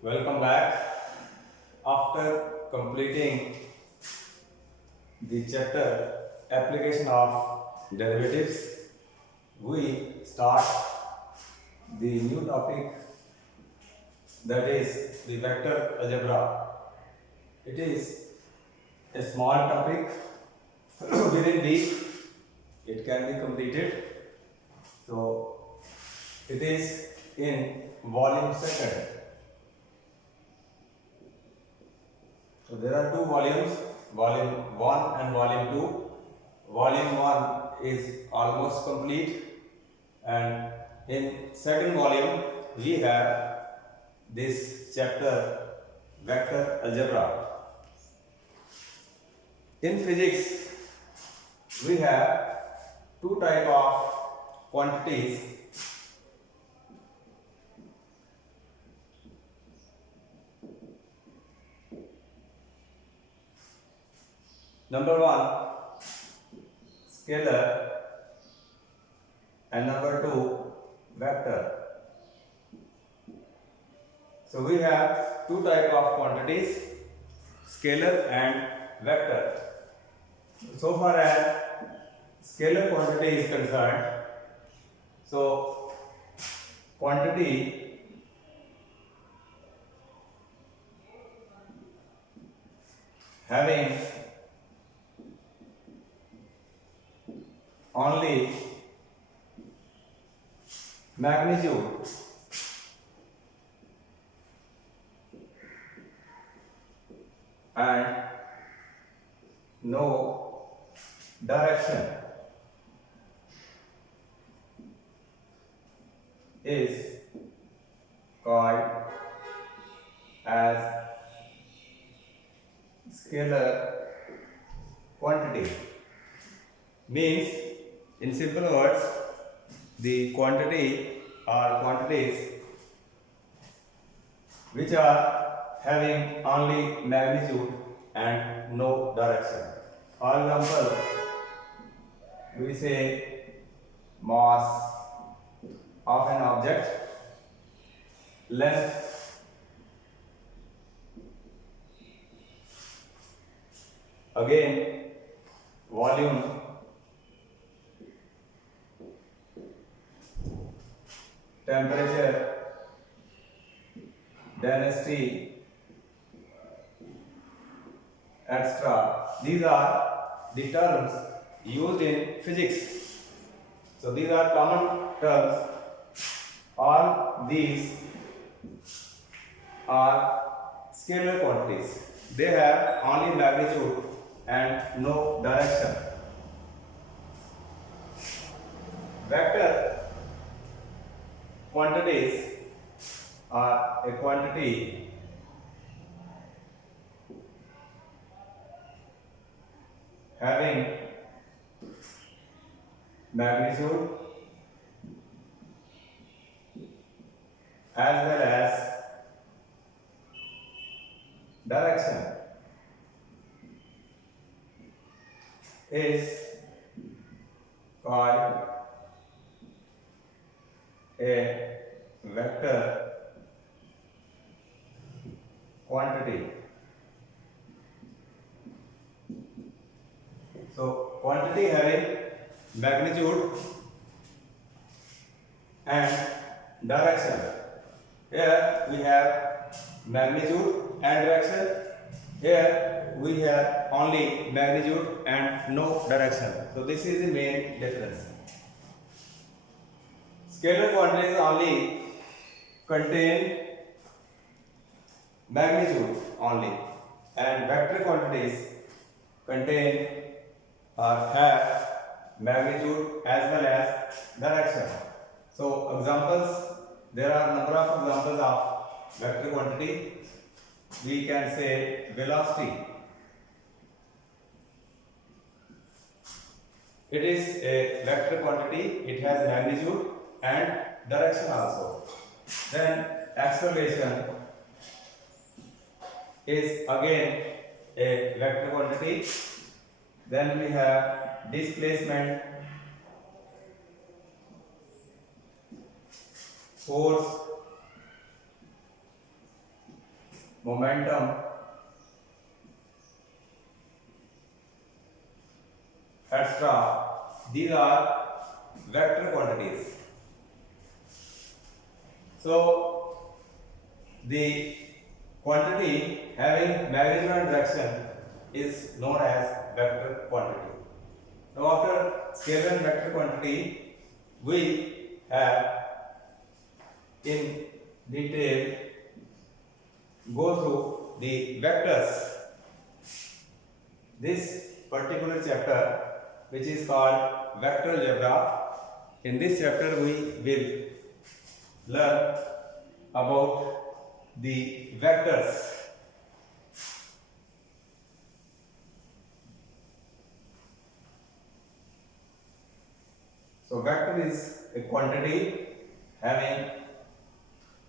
Welcome back. After completing the chapter application of derivatives, we start the new topic, that is the vector algebra. It is a small topic within week it can be completed. So it is in volume second. So there are two volumes, volume 1 and volume 2. Volume 1 is almost complete, and in second volume we have this chapter, vector algebra. In physics we have two type of quantities. Number one, scalar, and number two, vector. So we have two type of quantities, scalar and vector. So far as scalar quantity is concerned, so quantity having only magnitude and no direction is called as scalar quantity. Means, in simple words, the quantity or quantities which are having only magnitude and no direction. For example, we say mass of an object, length, again volume, temperature, density, etc. These are the terms used in physics. So these are common terms. All these are scalar quantities. They have only magnitude and no direction. Vector quantities are a quantity having magnitude as well as direction, is called a vector quantity. So quantity having magnitude and direction. Here we have magnitude and direction. Here we have only magnitude and no direction. So this is the main difference. Scalar quantities only contain magnitude only, and vector quantities contain or have magnitude as well as direction. So examples, there are number of examples of vector quantity. We can say velocity. It is a vector quantity. It has magnitude and direction also. Then acceleration is again a vector quantity. Then we have displacement, force, momentum, etc. These are vector quantities. So the quantity having magnitude and direction is known as vector quantity. Now after scalar and vector quantity, we have in detail go through the vectors. This particular chapter, which is called vector algebra, in this chapter we will learn about the vectors. So vector is a quantity having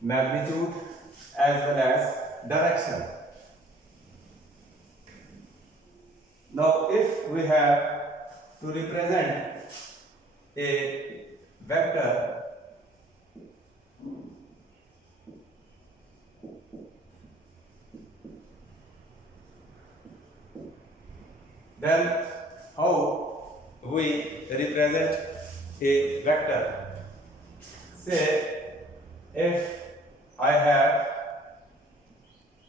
magnitude as well as direction. Now if we have to represent a vector, then how we represent a vector? Say if I have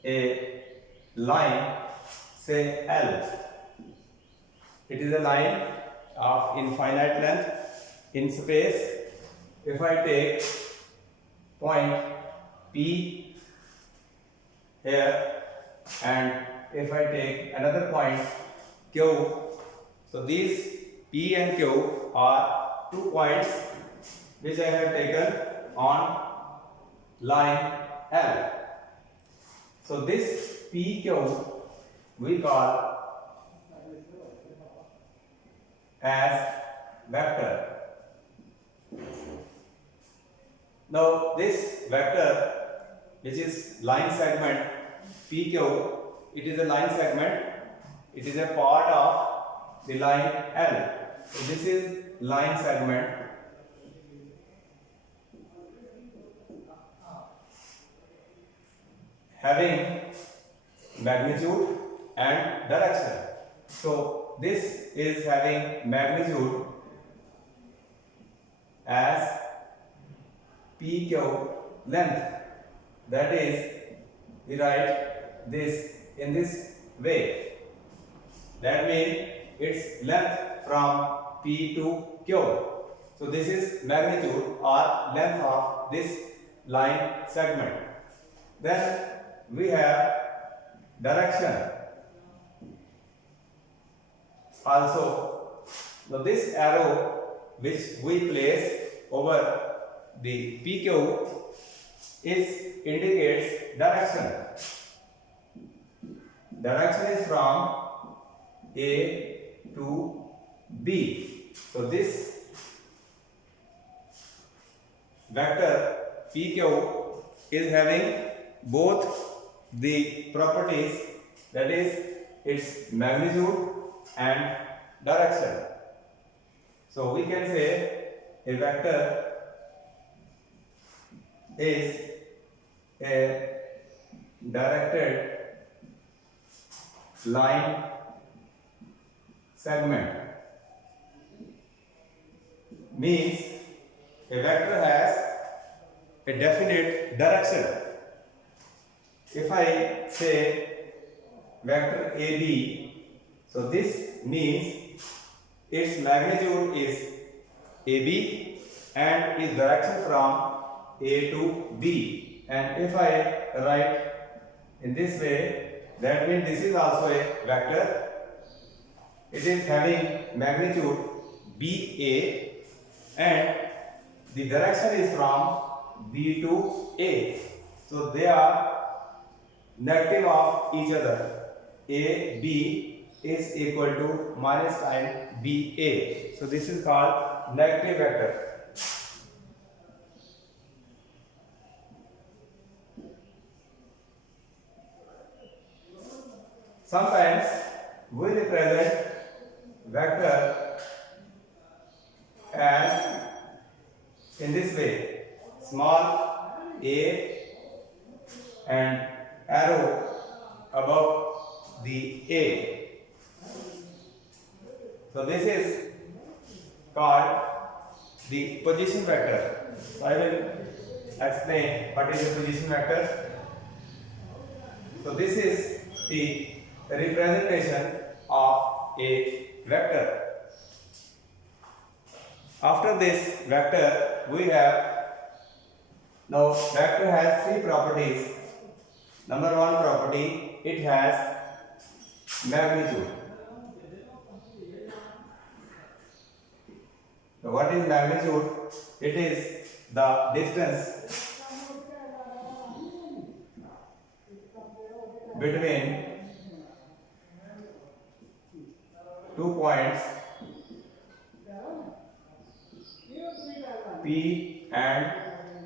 a line, say L, it is a line of infinite length in space. If I take point P here and if I take another point Q, so these P and Q are 2 points which I have taken on line L. So this PQ we call as vector. Now this vector, which is line segment PQ, it is a line segment, it is a part of the line L. So this is line segment having magnitude and direction. So this is having magnitude as PQ length. That is, we write this in this way. That means its length from P to Q. So this is magnitude or length of this line segment. Then we have direction also. Now this arrow which we place over the PQ indicates direction. Direction is from A to B. So this vector PQ is having both the properties, that is its magnitude and direction. So we can say a vector is a directed line segment. Means a vector has a definite direction. If I say vector AB, so this means its magnitude is AB and its direction from A to B. And if I write in this way, that means this is also a vector. It is having magnitude BA and the direction is from B to A. So they are negative of each other. AB is equal to minus sign BA. So this is called negative vector. Sometimes we represent vector as in this way, small a and arrow above the A. So this is called the position vector. So I will explain what is the position vector. So this is the representation of a vector. After this vector, we have now vector has three properties. Number one property, it has magnitude. So what is magnitude? It is the distance between 2 points P and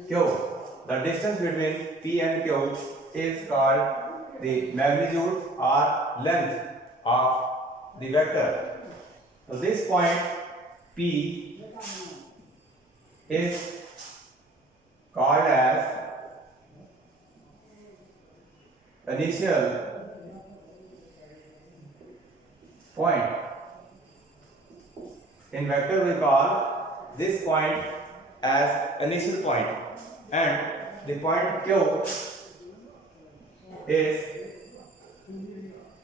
Q. The distance between P and Q is called the magnitude or length of the vector. So this point P is called as initial point. In vector we call this point as initial point, and the point Q is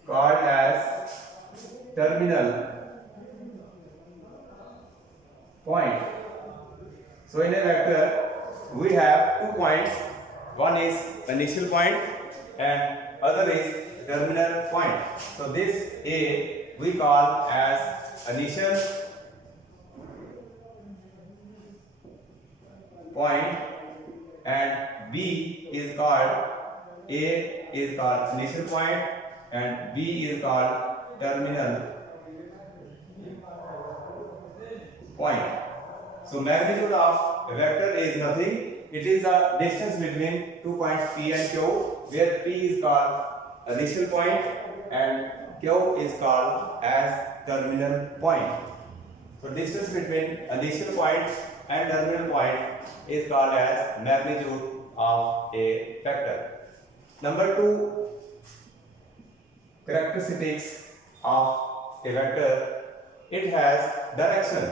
called as terminal point. So in a vector we have 2 points. One is initial point and other is terminal point. So this A we call as initial point and B is called initial point and B is called terminal point. So magnitude of a vector is nothing. It is the distance between 2 points P and Q, where P is called initial point and Q is called as terminal point. So distance between initial point and terminal point is called as magnitude of a vector. Number 2 characteristics of a vector, it has direction.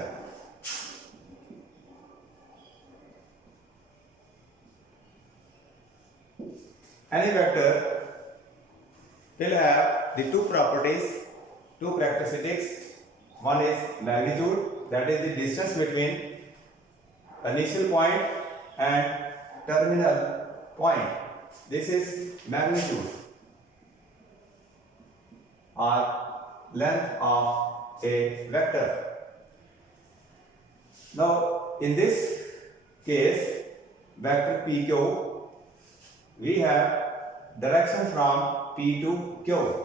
Any vector will have the two properties, two characteristics. One is magnitude, that is the distance between initial point and terminal point. This is magnitude or length of a vector. Now in this case, vector PQ, we have direction from P to Q.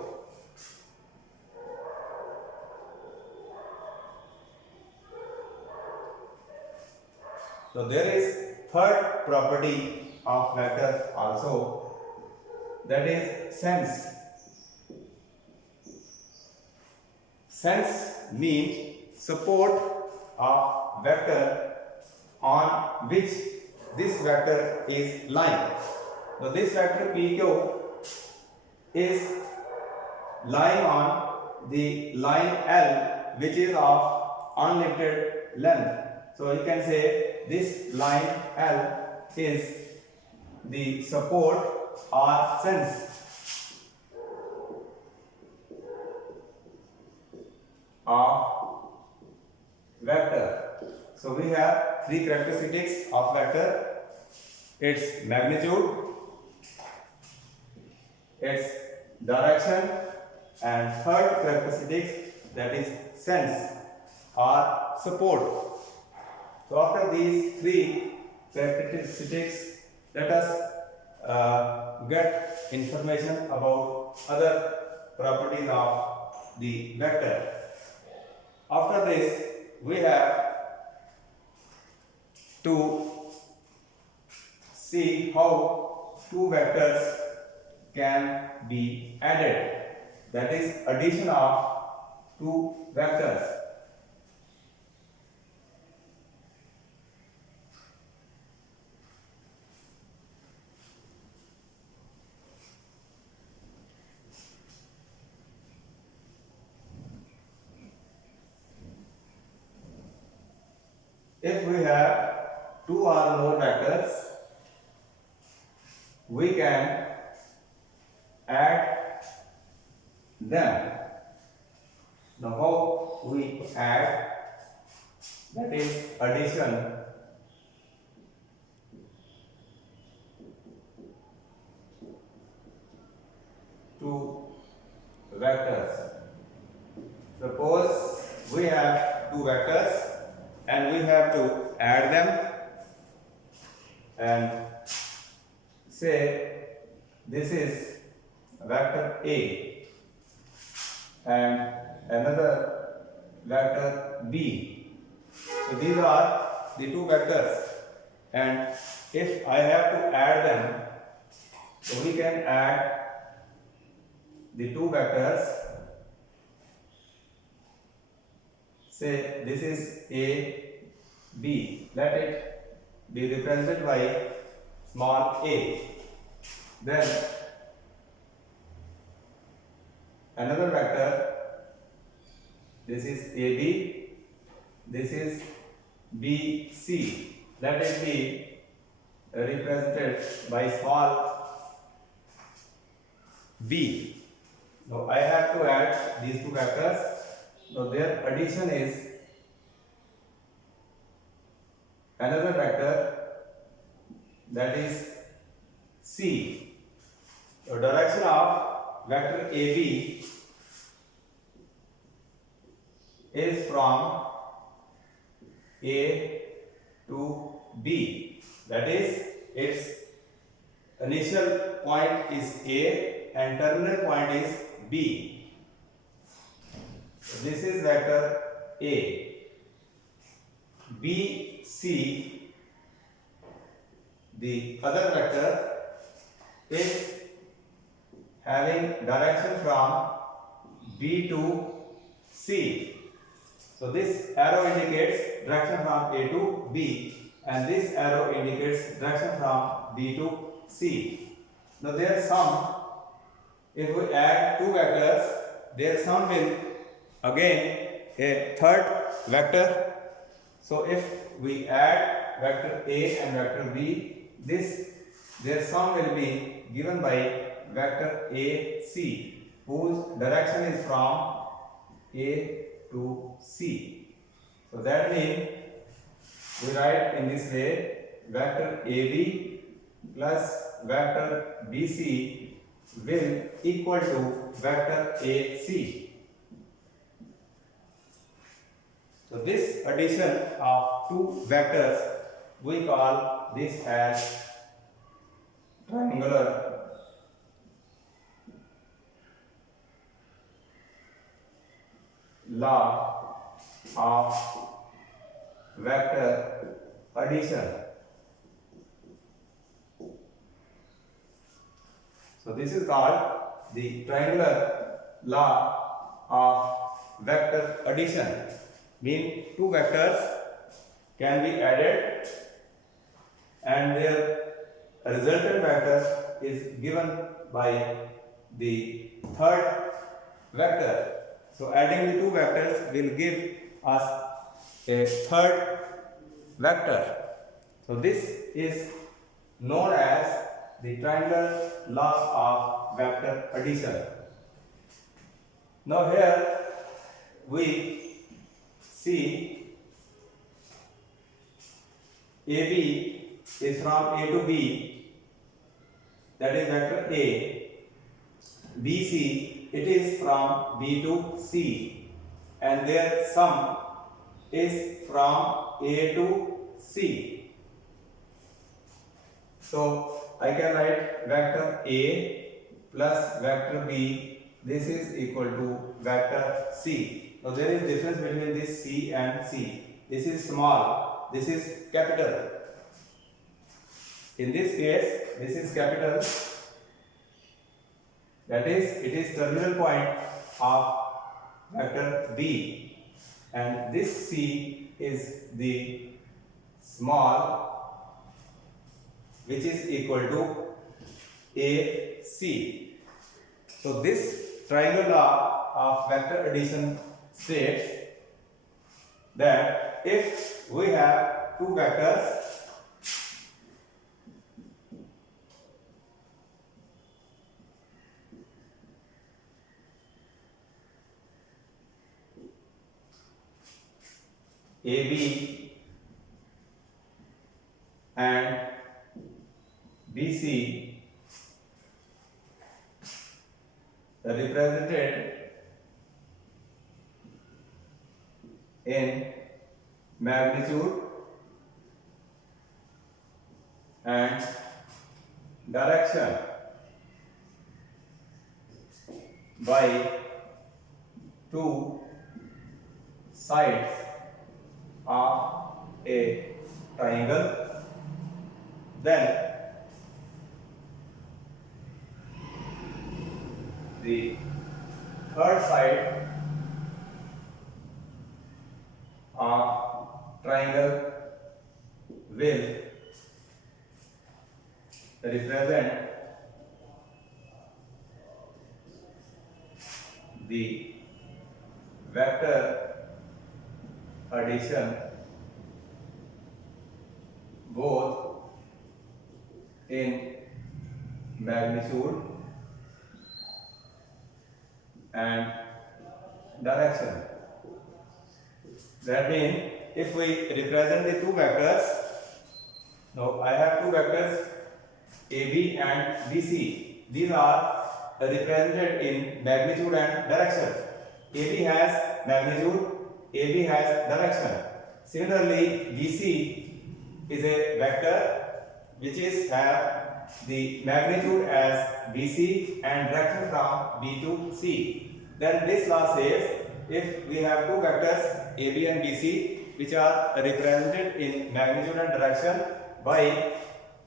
So there is third property of vector also, that is sense. Sense means support of vector on which this vector is lying. So this vector PQ is lying on the line L, which is of unlimited length. So you can say this line L is the support or sense of vector. So we have three characteristics of vector: its magnitude, its direction, and third characteristics, that is sense or support. So after these three characteristics, let us get information about other properties of the vector. After this, we have to see how two vectors can be added, that is addition of two vectors. if we have two or more vectors, we can add them. Now how we add? That is addition. Two vectors. Suppose we have two vectors and we have to add them, and say this is vector A and another vector B. So these are the two vectors, and if I have to add them, so we can add the two vectors. Say this is A, B. Let it be represented by small a. Then another vector. This is AB. This is BC. Let it be represented by small b. Now I have to add these two vectors. Now their addition is another vector, that is C. The direction of vector AB is from A to B. That is, its initial point is A and terminal point is B. So this is vector A. BC, the other vector, is having direction from B to C. So this arrow indicates direction from A to B, and this arrow indicates direction from B to C. Now their sum, if we add two vectors, their sum will again a third vector. So if we add vector A and vector B, their sum will be given by vector AC, whose direction is from A to C. So that means we write in this way: vector AB plus vector BC will equal to vector AC. So this addition of two vectors, we call this as triangular law of vector addition. So this is called the triangular law of vector addition. Mean two vectors can be added and their resultant vector is given by the third vector. So adding the two vectors will give us a third vector. So this is known as the triangular law of vector addition. Now here we see AB is from A to B, that is vector A. BC, it is from B to C, and their sum is from A to C. So I can write vector A plus vector B, this is equal to vector C. Now there is difference between this C and C. This is small, this is capital. In this case, this is capital. That is, it is terminal point of vector B, and this C is the small, which is equal to AC. So this triangular law of vector addition states that if we have two vectors AB and BC represented in magnitude and direction by two sides of a triangle, then the third side of triangle will represent the vector addition both in magnitude and direction. That means if we represent the two vectors, now I have two vectors AB and BC. These are represented in magnitude and direction. AB has magnitude, AB has direction. Similarly, BC is a vector which is have the magnitude as BC and direction from B to C. Then this law says if we have two vectors AB and BC which are represented in magnitude and direction by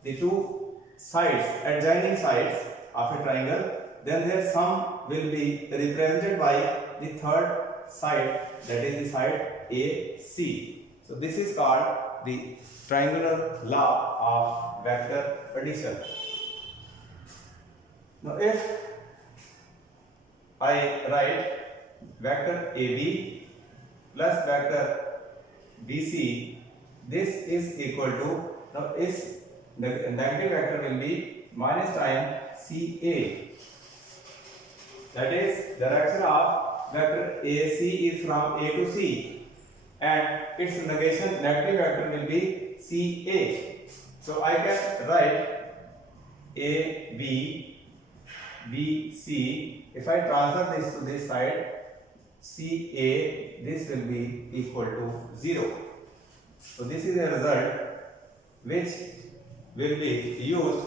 the two sides, adjoining sides of a triangle, then their sum will be represented by the third side, that is the side AC. So this is called the triangular law of vector addition. Now if I write vector AB plus vector BC, this is equal to, now is the negative vector will be minus time CA. That is direction of vector AC is from A to C and its negation negative vector will be CA. So I can write AB, BC. If I transfer this to this side, CA, this will be equal to 0. So this is a result which will be used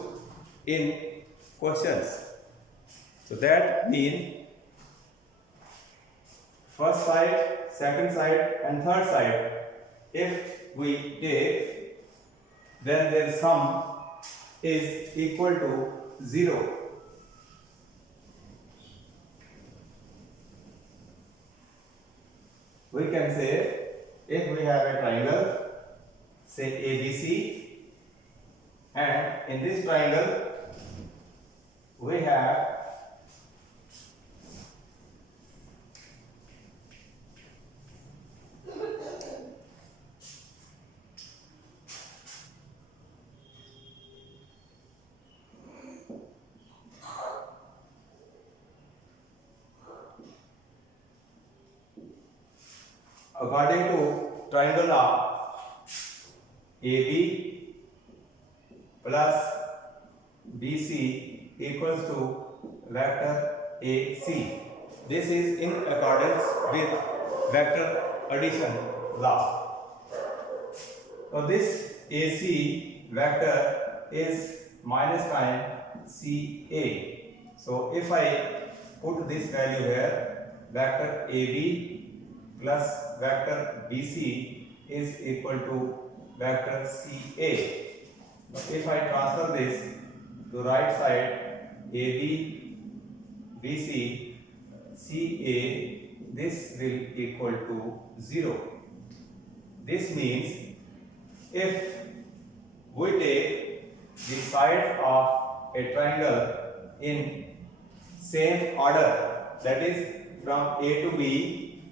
in questions. So that means first side, second side and third side, if we take, then their sum is equal to 0. We can say if we have a triangle, say ABC, and in this triangle we have according to triangle law, AB plus BC equals to vector AC. This is in accordance with vector addition law. So this AC vector is minus time CA. So if I put this value here, vector AB plus vector BC is equal to vector CA. Now if I transfer this to right side, AB, BC, CA, this will equal to 0. This means if we take the side of a triangle in same order, that is from A to B,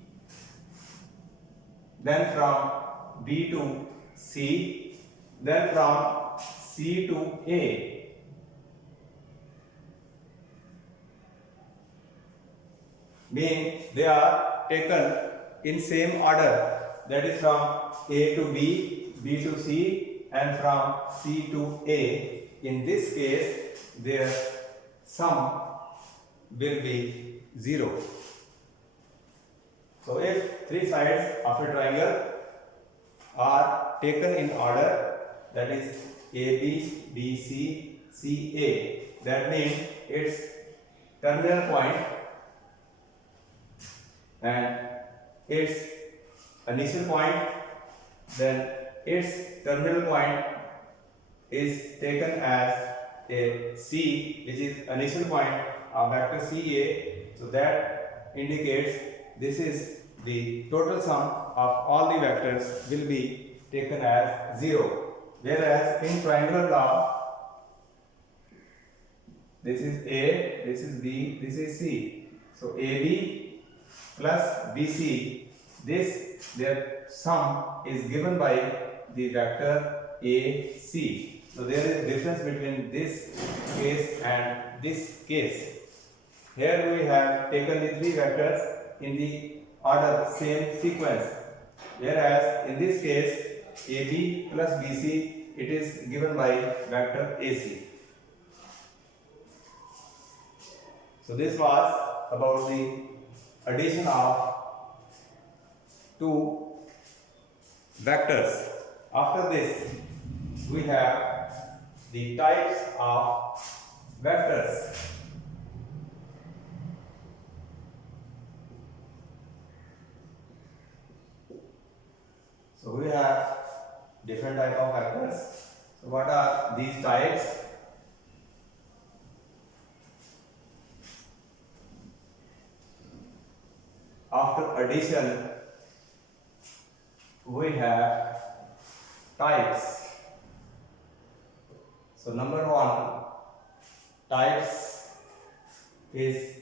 then from B to C, then from C to A. Mean they are taken in same order, that is from A to B, B to C, and from C to A. In this case, their sum will be 0. So if three sides of a triangle are taken in order, that is AB, BC, CA, that means its terminal point and its initial point, then its terminal point is taken as a C, which is initial point of vector CA. So that indicates this is the total sum of all the vectors will be taken as 0. Whereas in triangular law, this is A, this is B, this is C. So AB plus BC, this their sum is given by the vector AC. So there is difference between this case and this case. Here we have taken the three vectors in the order same sequence, whereas in this case AB plus BC, it is given by vector AC. So this was about the addition of two vectors. After this, we have the types of vectors. So we have different type of vectors. So what are these types? After addition, we have types. So number one, types is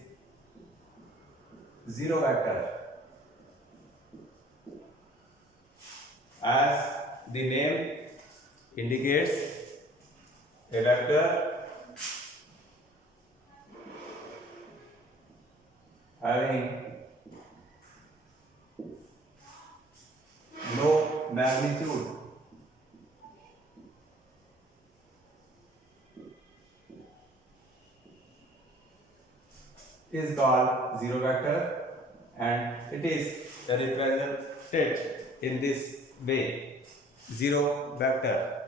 zero vector. As the name indicates, a vector having no magnitude is called zero vector, and it is represented in this way, zero vector.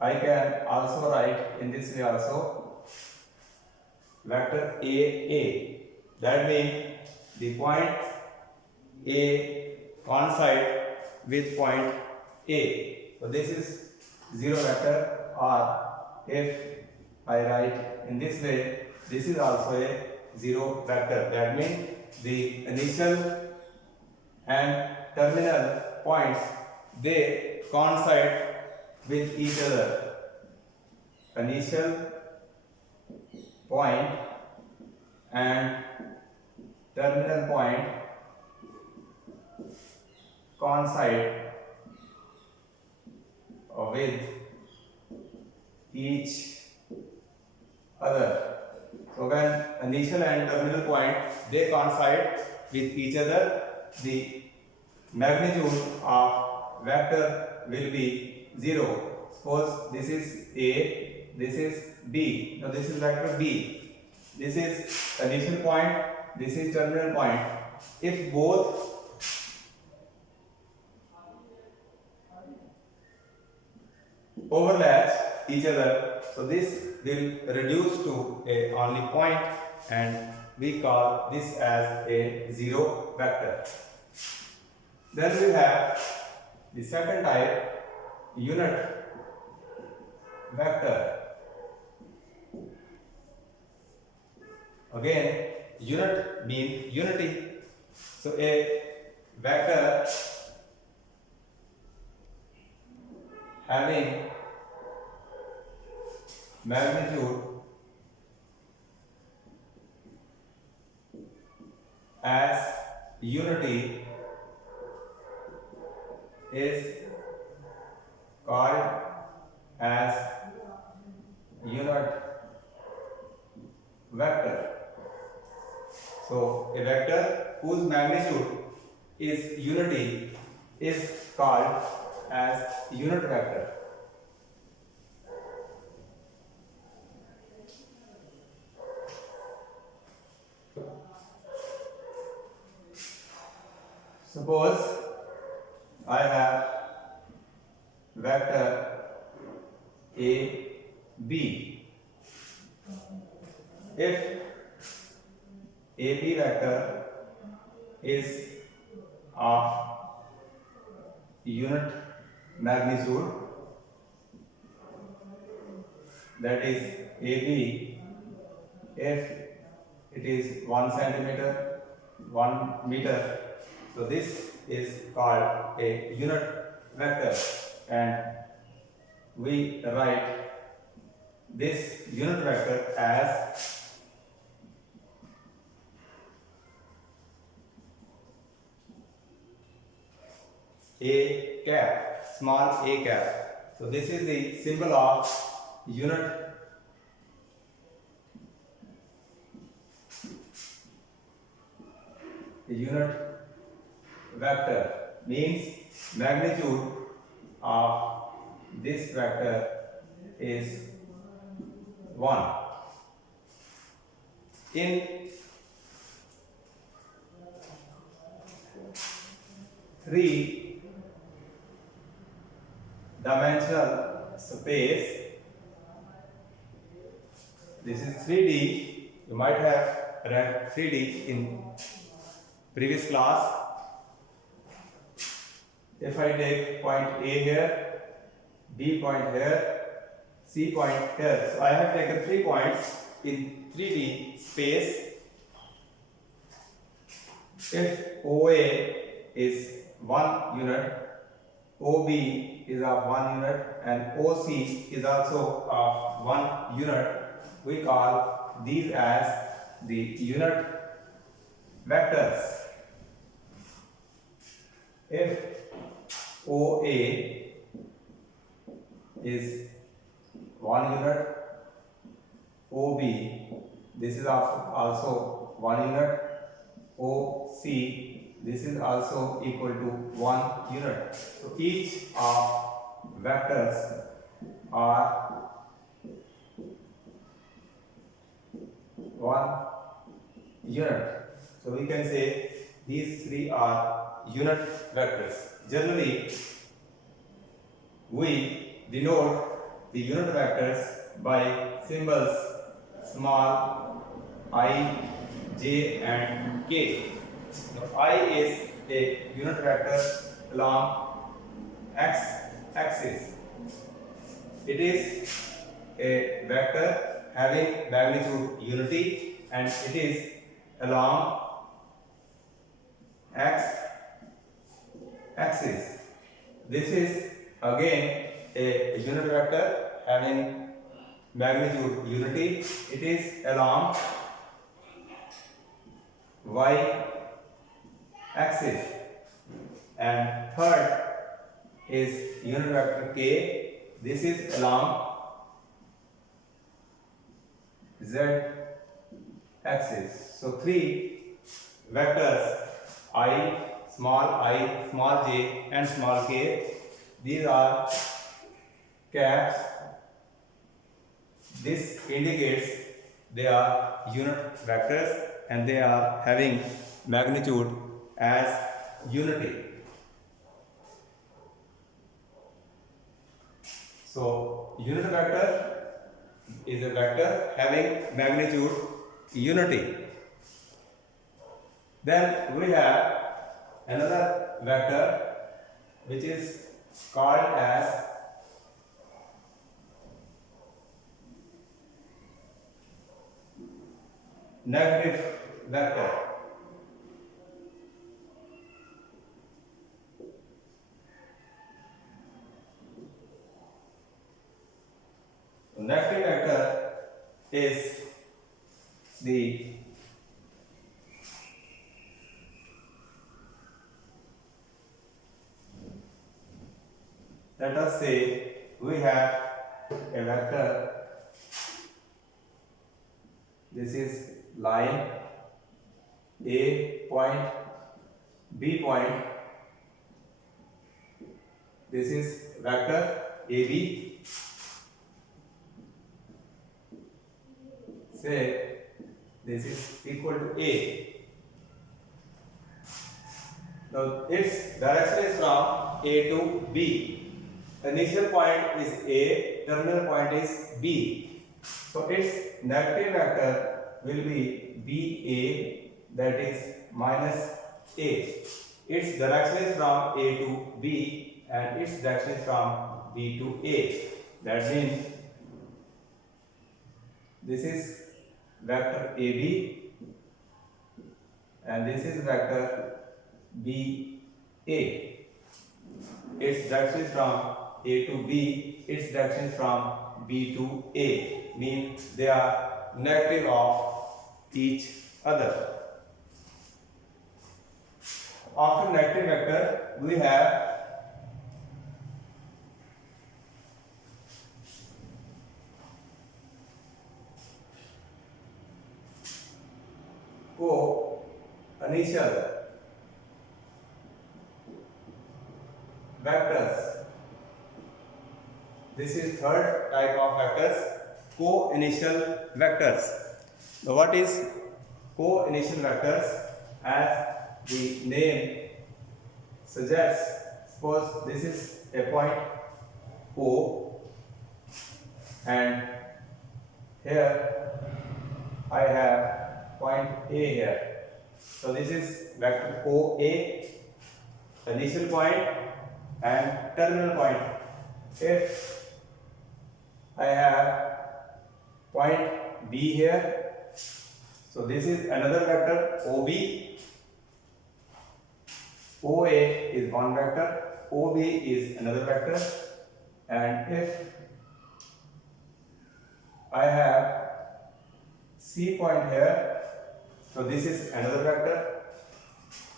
I can also write in this way also, vector AA. That means the point A coincide with point A. So this is zero vector, or if I write in this way, this is also a zero vector. That means the initial and terminal points, they coincide with each other. Initial point and terminal point coincide with each other. So when initial and terminal point they coincide with each other, the magnitude of vector will be 0. Suppose this is A, this is B. Now this is vector B. This is initial point, this is terminal point. If both overlap each other, so this will reduce to a only point, and we call this as a zero vector. Then we have the second type, unit vector. Again, unit means unity. So a vector having magnitude as unity is called as unit vector. So a vector whose magnitude is unity is called as unit vector. Suppose I have vector A, B. If AB vector is of unit magnitude, that is AB, if it is 1 centimeter, 1 meter, so this is called a unit vector, and we write this unit vector as A cap, small a cap. So this is the symbol of unit vector, means magnitude of this vector is 1. In 3-dimensional space, this is 3D, you might have read 3D in previous class. If I take point A here, B point here, C point here, so I have taken 3 points in 3D space. If OA is 1 unit, OB is of 1 unit, and OC is also of 1 unit, we call these as the unit vectors. If OA is 1 unit, OB, this is also 1 unit, OC, this is also equal to 1 unit. So each of vectors are 1 unit. So we can say these 3 are unit vectors. Generally, we denote the unit vectors by symbols small I, J and K. Now, I is a unit vector along x axis. It is a vector having magnitude unity, and it is along x axis. This is again a unit vector having magnitude unity. It is along y axis. And third is unit vector k. This is along z axis. So 3 vectors I, small j and small k, these are caps. This indicates they are unit vectors and they are having magnitude as unity. So unit vector is a vector having magnitude unity. Then we have another vector which is called as negative vector. Negative vector is the let us say we have a vector. This is line A point, B point. This is vector AB. Say this is equal to A. Now its direction is from A to B. Initial point is A, terminal point is B. So its negative vector will be BA, that is minus A. Its direction is from A to B and its direction is from B to A. That means this is vector AB and this is vector BA. Its direction is from A to B, its direction is from B to A, means they are negative of each other. After negative vector, we have co-initial vectors. This is third type of vectors, co-initial vectors. Now what is co-initial vectors? As the name suggests, suppose this is a point O and here I have point A here. So this is vector OA, initial point and terminal point. If I have point B here, so this is another vector OB. OA is one vector, OB is another vector, and if I have C point here, so this is another vector.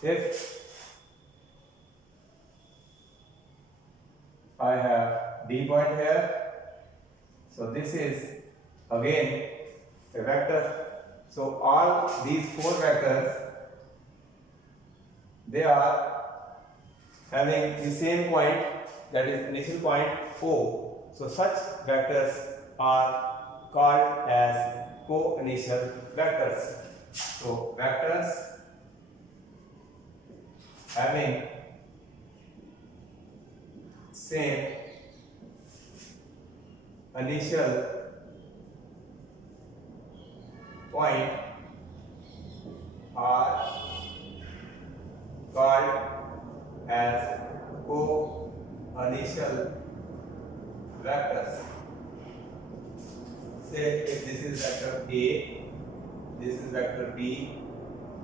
If I have D point here, so this is again a vector. So all these four vectors, they are having the same point, that is initial point O. So such vectors are called as co-initial vectors. So vectors having same initial point are called as co-initial vectors. Say if this is vector A, this is vector B,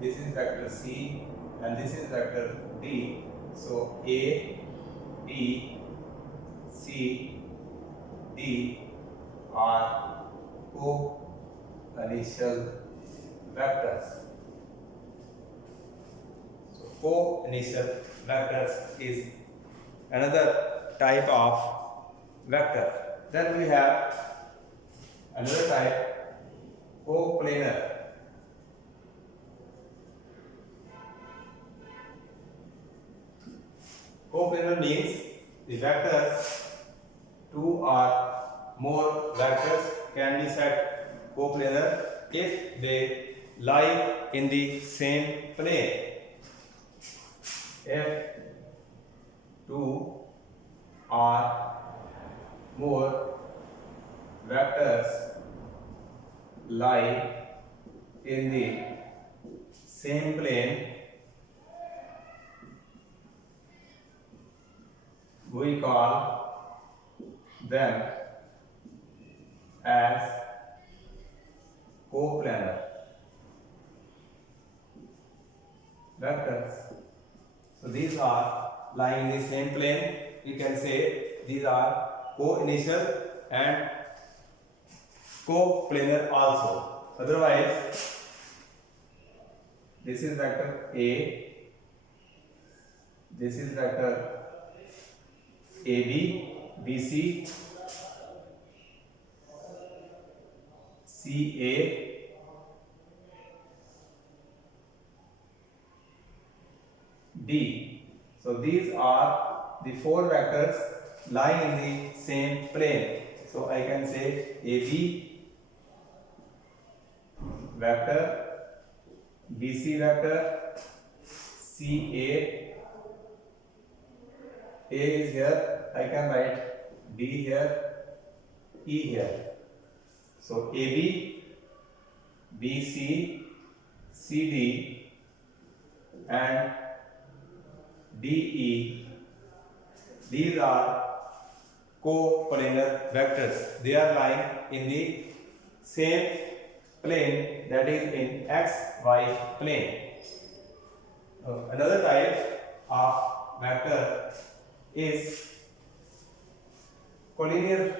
this is vector C, and this is vector D. So A, B, C, D are co-initial vectors. So co-initial vectors is another type of vector. Then we have another type, coplanar. Coplanar means the vectors, two or more vectors can be set coplanar if they lie in the same plane. If two or more vectors lie in the same plane, we call them as coplanar vectors. So these are lying in the same plane. We can say these are co-initial and coplanar also. Otherwise, this is vector A, this is vector AB, BC, CA, D. So these are the four vectors lying in the same plane. So I can say AB vector, BC vector, CA, A is here, I can write D here, E here. So AB, BC, CD and DE, these are coplanar vectors. They are lying in the same plane, that is in XY plane. Another type of vector is collinear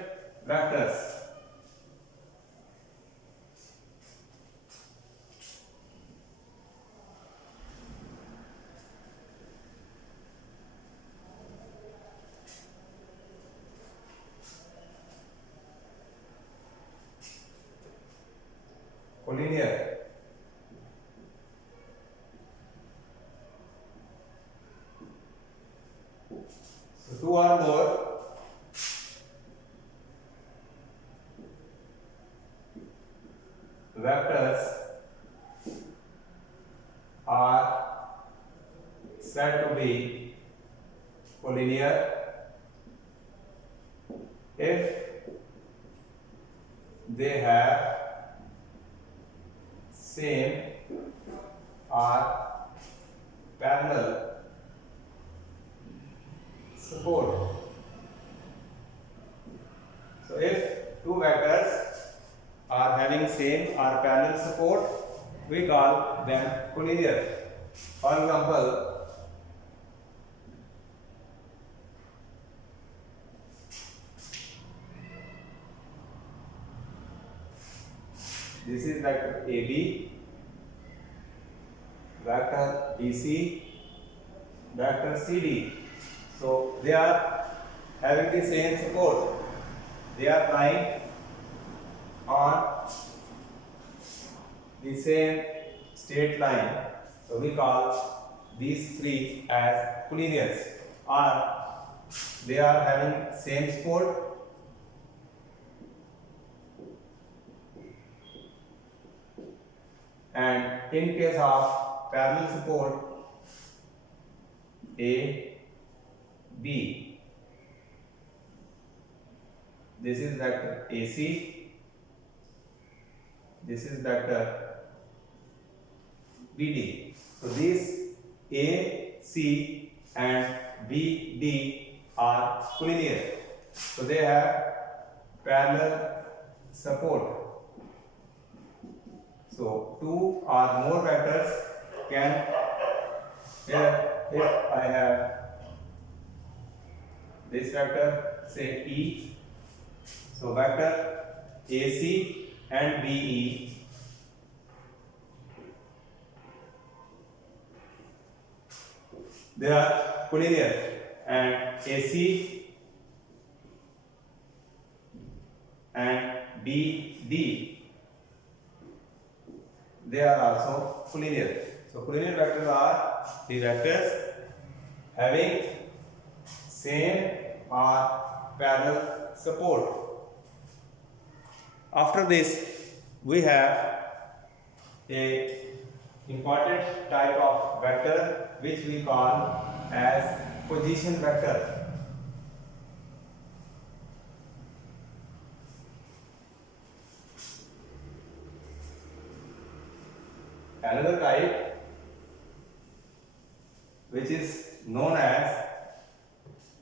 vectors. Collinear. So two or more vectors are said to be collinear if they have same or parallel support. So if two vectors are having same or parallel support, we call them collinear. For example, this is vector AB, vector BC, vector CD. So they are having the same support. They are lying on the same straight line. So we call these three as collinears. Or they are having same support. And in case of parallel support, A, B, this is vector AC, this is vector BD. So these A, C and B, D are collinear. So they have parallel support. So two or more vectors can, here if I have this vector, say E, so vector AC and BE, they are collinear, and AC and BD, they are also collinear. So collinear vectors are the vectors having same or parallel support. After this, we have a important type of vector which we call as position vector. Another type which is known as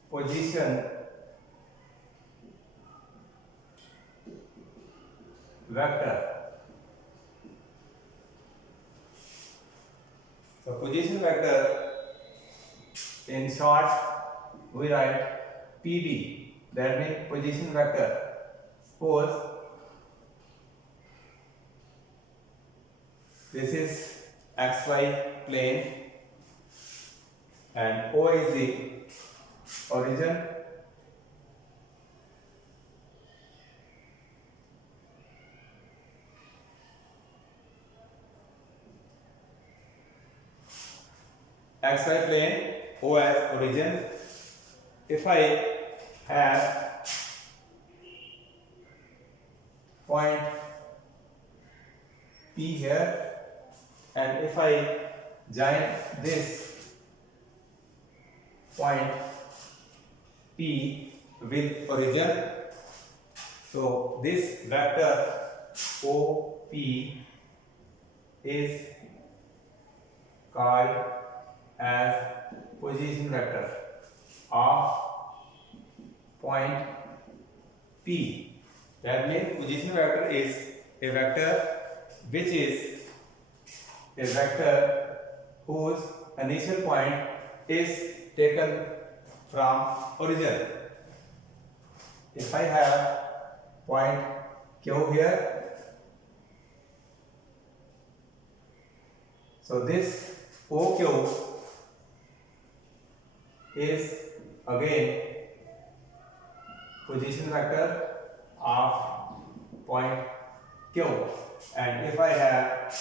position vector. So position vector, in short we write PD, that means position vector. Suppose this is XY plane and O is the origin xy plane O as origin. If I have point P here, and if I join this point P with origin, so this vector OP is called as position vector of point P. That means position vector is a vector which is a vector whose initial point is taken from origin. If I have point Q here, so this OQ is again position vector of point Q, and if I have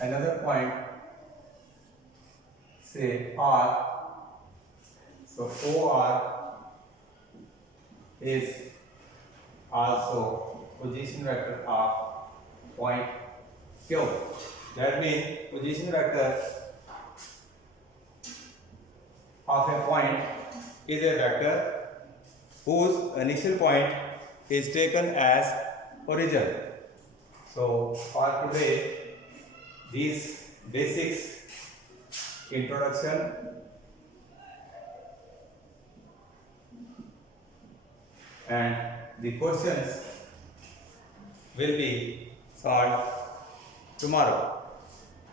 another point, say R, so OR is also position vector of point Q. That means position vector of a point is a vector whose initial point is taken as origin. So for today, these basics introduction and the questions will be solved tomorrow.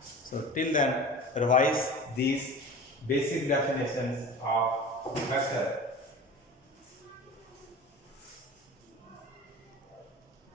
So till then, revise these basic definitions of vector.